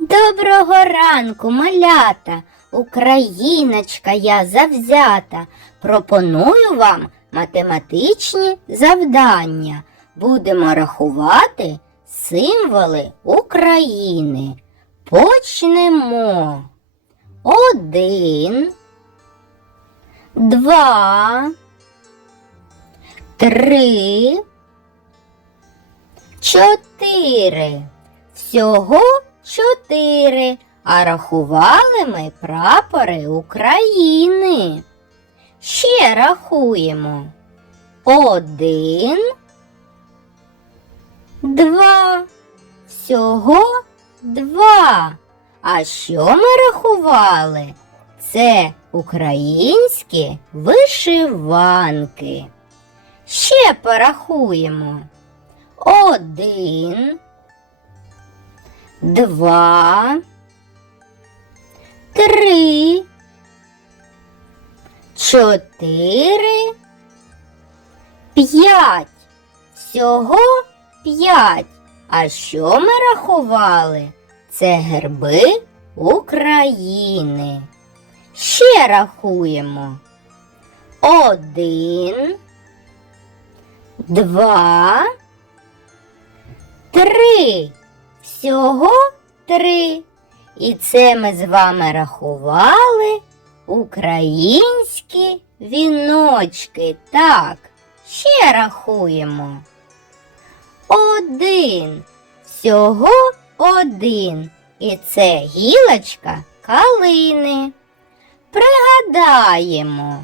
Доброго ранку, малята, Україночка я завзята. Пропоную вам математичні завдання. Будемо рахувати символи України. Почнемо. Один, два, три, чотири. Всього чотири. А рахували ми прапори України. Ще рахуємо. Один, два. Всього два. А що ми рахували? Це українські вишиванки. Ще порахуємо. Один, два, три, чотири, п'ять. Всього п'ять. А що ми рахували? Це герби України. Ще рахуємо. Один, два, три. Всього три. І це ми з вами рахували українські віночки. Так, ще рахуємо. Один. Всього один. І це гілочка калини. Пригадаємо.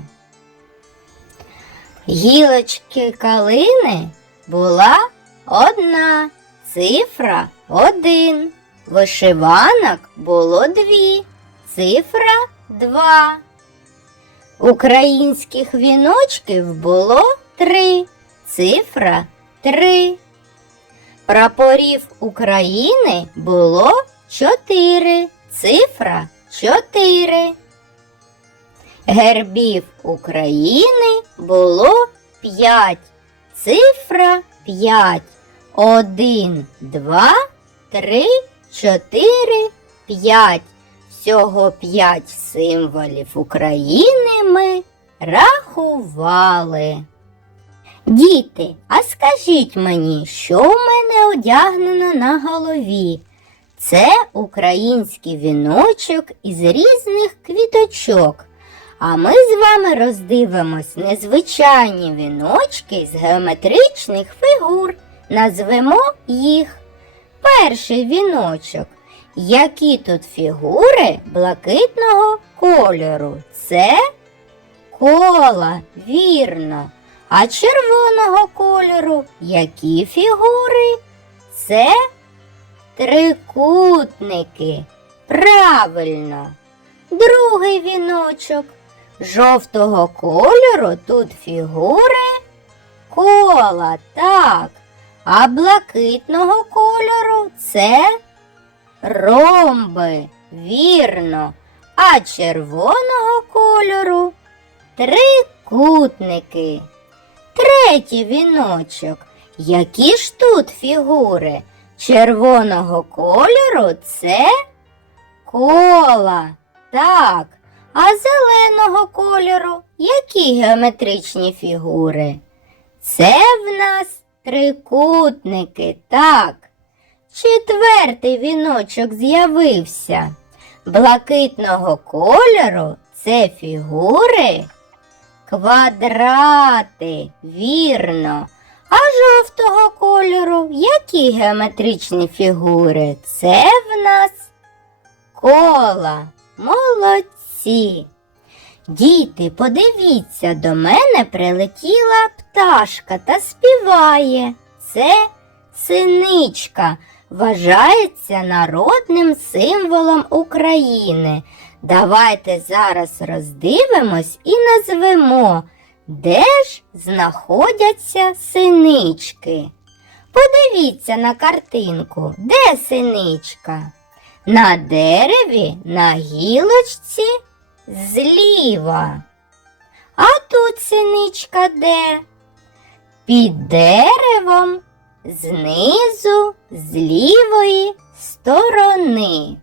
Гілочки калини була одна, цифра один. Вишиванок було дві, цифра два. Українських віночків було три, цифра три. Прапорів України було чотири, цифра чотири. Гербів України було п'ять, цифра п'ять. Один, два, три, чотири, п'ять. Всього п'ять символів України ми рахували. Діти, а скажіть мені, що у мене одягнено на голові? Це український віночок із різних квіточок. А ми з вами роздивимось незвичайні віночки з геометричних фігур. Назвемо їх. Перший віночок. Які тут фігури блакитного кольору? Це кола, вірно. А червоного кольору які фігури? Це трикутники. Правильно. Другий віночок. Жовтого кольору тут фігури кола, так. А блакитного кольору це ромби, вірно. А червоного кольору трикутники. Третій віночок. Які ж тут фігури? Червоного кольору це кола. Так. А зеленого кольору які геометричні фігури? Це в нас трикутники, так. Четвертий віночок з'явився. Блакитного кольору це фігури квадрати, вірно. А жовтого кольору які геометричні фігури? Це в нас кола. Молодці. Діти, подивіться, до мене прилетіла пташка та співає. Це синичка, вважається народним символом України. Давайте зараз роздивимось і назвемо, де ж знаходяться синички. Подивіться на картинку, де синичка? На дереві, на гілочці зліва. А тут синичка де? Під деревом знизу з лівої сторони.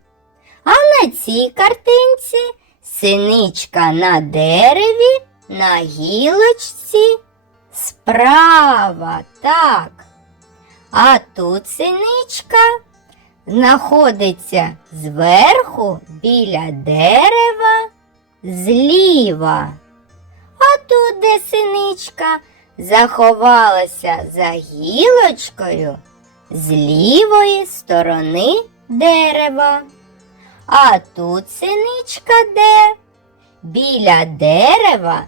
А на цій картинці синичка на дереві, на гілочці справа, так. А тут синичка знаходиться зверху біля дерева зліва. А тут, де синичка заховалася за гілочкою з лівої сторони дерева. А тут синичка де? Біля дерева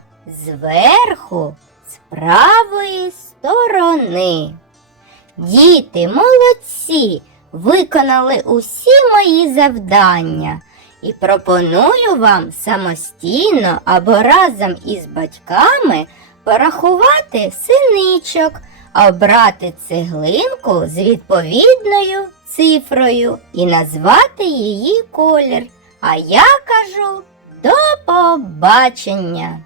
зверху з правої сторони. Діти молодці, виконали усі мої завдання і пропоную вам самостійно або разом із батьками порахувати синичок, обрати цеглинку з відповідною цифрою і назвати її колір. А я кажу до побачення!